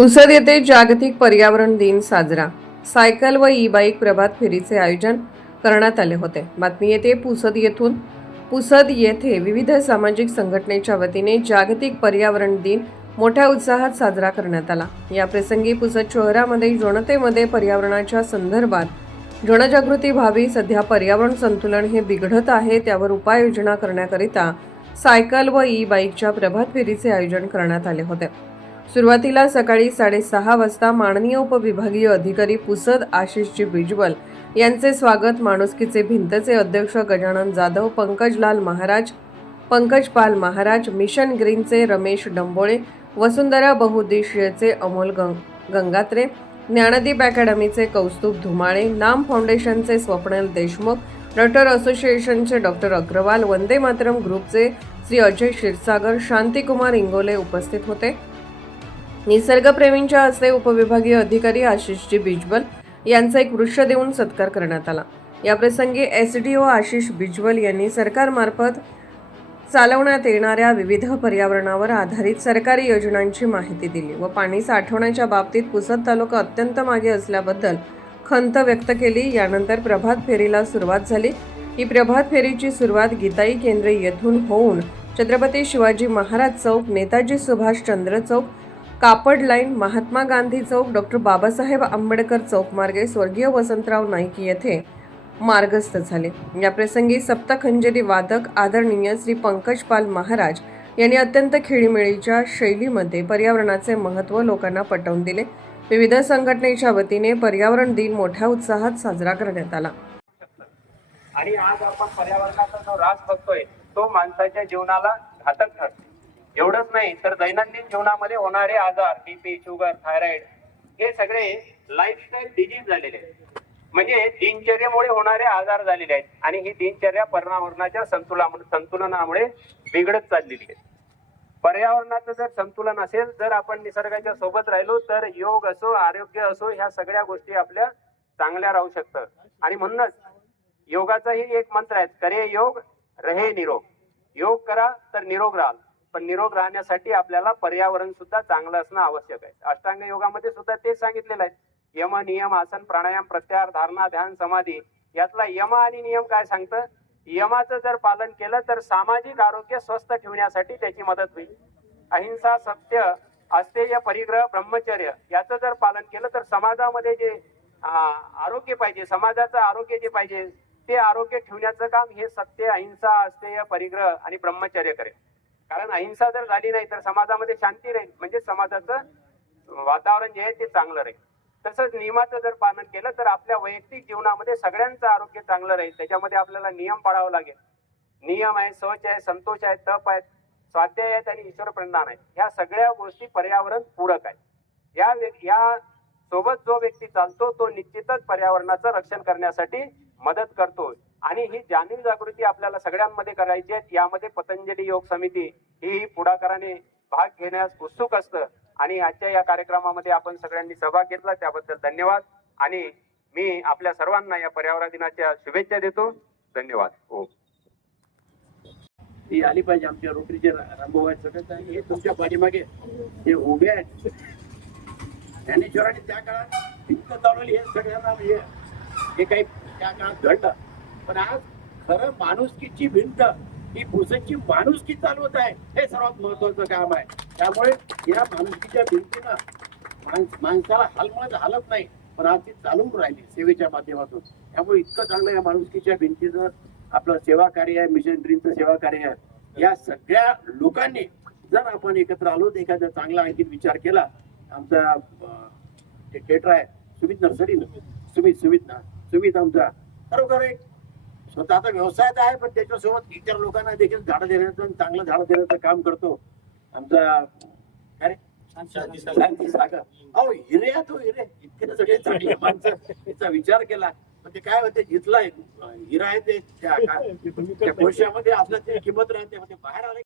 पुसद येथे जागतिक पर्यावरण दिन साजरा. सायकल व ई बाईक प्रभात फेरीचे आयोजन करण्यात आले होते. बातमी येते पुसद येथून. पुसद येथे विविध सामाजिक संघटनेच्या वतीने जागतिक पर्यावरण दिन मोठ्या उत्साहात साजरा करण्यात आला. या प्रसंगी पुसद शहरामध्ये जनतेमध्ये पर्यावरणाच्या संदर्भात जनजागृती व्हावी. सध्या पर्यावरण संतुलन हे बिघडत आहे, त्यावर उपाययोजना करण्याकरिता सायकल व ई बाईकच्या प्रभात फेरीचे आयोजन करण्यात आले होते. सुरुवातीला सकाळी 6:30 वाजता माननीय उपविभागीय अधिकारी पुसद आशिषजी बिजवल यांचे स्वागत, माणुसकीचे भिंतचे अध्यक्ष गजानन जाधव, पंकज पाल महाराज, मिशन ग्रीनचे रमेश डंबोळे, वसुंधरा बहुउद्देशीयचे अमोल गंगात्रे, ज्ञानदीप अकॅडमीचे कौस्तुभ धुमाळे, नाम फाउंडेशनचे स्वप्नील देशमुख, रटर असोसिएशनचे डॉक्टर अग्रवाल, वंदे मातरम ग्रुपचे श्री अजय क्षीरसागर, शांतिकुमार इंगोले उपस्थित होते. निसर्गप्रेमींच्या हस्ते उपविभागीय अधिकारी आशिषजी बिजवल यांचा एक वृक्ष देऊन सत्कार करण्यात आला. या प्रसंगी एसडीओ आशिष बिजवल यांनी सरकारमार्फत चालवण्यात येणाऱ्या विविध पर्यावरणावर आधारित सरकारी योजनांची माहिती दिली व पाणी साठवण्याच्या बाबतीत पुसद तालुका अत्यंत मागे असल्याबद्दल खंत व्यक्त केली. यानंतर प्रभात फेरीला सुरुवात झाली. ही प्रभात फेरीची सुरुवात गीताई केंद्रे येथून होऊन छत्रपती शिवाजी महाराज चौक, नेताजी सुभाषचंद्र चौक, कापड लाईन, महात्मा गांधी चौक, डॉक्टर बाबासाहेब आंबेडकर चौक मार्गे स्वर्गीय वसंतराव नाईक येथे मार्गस्थ झाले. या प्रसंगी सप्तखंजरी वादक आदरणीय श्री पंकज पाल महाराज यांनी अत्यंत खेळीमेळीच्या शैलीमध्ये पर्यावरणाचे महत्त्व लोकांना पटवून दिले. विविध संघटनेच्या वतीने पर्यावरण दिन मोठ्या उत्साहात साजरा करण्यात आला. आणि आज आपण पर्यावरणाचा जो ऱ्हास बघतोय तो माणसाच्या जीवनाला घातक ठरतो. एवढंच नाही तर दैनंदिन जीवनामध्ये होणारे आजार, बीपी, शुगर, थायरॉइड हे सगळे लाईफस्टाईल डिजीज झालेले आहेत. म्हणजे दिनचर्येमुळे होणारे आजार झालेले आहेत आणि ही दिनचर्या पर्यावरणाच्या संतुलनामुळे बिघडत चाललेली आहे. पर्यावरणाचं जर संतुलन असेल, जर आपण निसर्गाच्या सोबत राहिलो तर योग असो, आरोग्य असो, ह्या सगळ्या गोष्टी आपल्या चांगल्या राहू शकतात. आणि म्हणूनच योगाचाही एक मंत्र आहे, करे योग रहे निरोग. योग करा तर निरोग राहाल, पण निरोग राहण्यासाठी आपल्याला पर्यावरण सुद्धा चांगलं असणं आवश्यक आहे. अष्टांग योगामध्ये सुद्धा तेच सांगितलेलं आहे. यम, नियम, आसन, प्राणायाम, प्रत्याहार, धारणा, ध्यान, समाधी यातला यम आणि नियम काय सांगतं? यमाचं जर पालन केलं तर सामाजिक आरोग्य स्वस्थ ठेवण्यासाठी त्याची मदत होईल. अहिंसा, सत्य, अस्तेय, परिग्रह, ब्रह्मचर्य याचं जर पालन केलं तर समाजामध्ये जे आरोग्य पाहिजे, समाजाचं आरोग्य जे पाहिजे ते आरोग्य ठेवण्याचं काम हे सत्य, अहिंसा, अस्तेय, परिग्रह आणि ब्रह्मचर्य करेल. कारण अहिंसा जर झाली नाही तर समाजामध्ये शांती राहील, म्हणजे समाजाचं वातावरण जे आहे ते चांगलं राहील. तसंच नियमाचं जर पालन केलं तर आपल्या वैयक्तिक जीवनामध्ये सगळ्यांचं आरोग्य चांगलं राहील. त्याच्यामध्ये आपल्याला नियम पाळावं लागेल. नियम आहे, शौच आहे, संतोष आहे, तप आहे, स्वाध्याय आहेत आणि ईश्वर प्रणिधान आहे. ह्या सगळ्या गोष्टी पर्यावरण पूरक आहे. या सोबत जो व्यक्ती चालतो तो निश्चितच पर्यावरणाचं रक्षण करण्यासाठी मदत करतो. आणि ही जाणीव जागृती आपल्याला सगळ्यांमध्ये करायची आहे. यामध्ये पतंजली योग समिती ही पुढाकाराने भाग घेण्यास उत्सुक असतं आणि आजच्या या कार्यक्रमामध्ये आपण सगळ्यांनी सहभाग घेतला त्याबद्दल धन्यवाद. आणि मी आपल्या सर्वांना या पर्यावरण दिनाच्या शुभेच्छा देतो. धन्यवाद. हो, ही आली पाहिजे आमच्या रोटरीचे रामभाऊ सगळं. हे तुमच्या पाठीमागे हे उभे आहेत. ज्ञानेश्वरांनी त्या काळात भिंत चालवली, हे सगळ्यांना म्हणजे हे काही त्या काळात घडलं. पण आज खरं माणुसकीची भिंत ही पुसदची माणुसकी चालवत आहे, हे सर्वात महत्वाचं काम आहे. त्यामुळे या माणुसकीच्या भिंतीनं माणसाला हालमळत हालत नाही, पण आज ती चालवून राहिली सेवेच्या माध्यमातून. त्यामुळे इतकं चांगलं या माणुसकीच्या भिंतीचं आपलं सेवा कार्य आहे, मिशन ग्रीनचं सेवा कार्य आहे. या सगळ्या लोकांनी जर आपण एकत्र आलो, एखादा चांगला आणखी विचार केला. आमचा थिएटर आहे सुमित नर्सरी, सुमित आमचा खरोखर एक स्वतःचा व्यवसाय आहे, पण त्याच्यासोबत इतर लोकांना देखील झाडं देण्याचं, चांगलं झाडं देण्याचं काम करतो. आमचा काय शांती सागर, अहो हिरे, तो हिरे, इतके सगळे चांगले माणसं, त्याचा विचार केला. पण ते काय होते, जिथला हिरा आहे ते त्या कोळशामध्ये असलं ते किंमत राहते, बाहेर आले.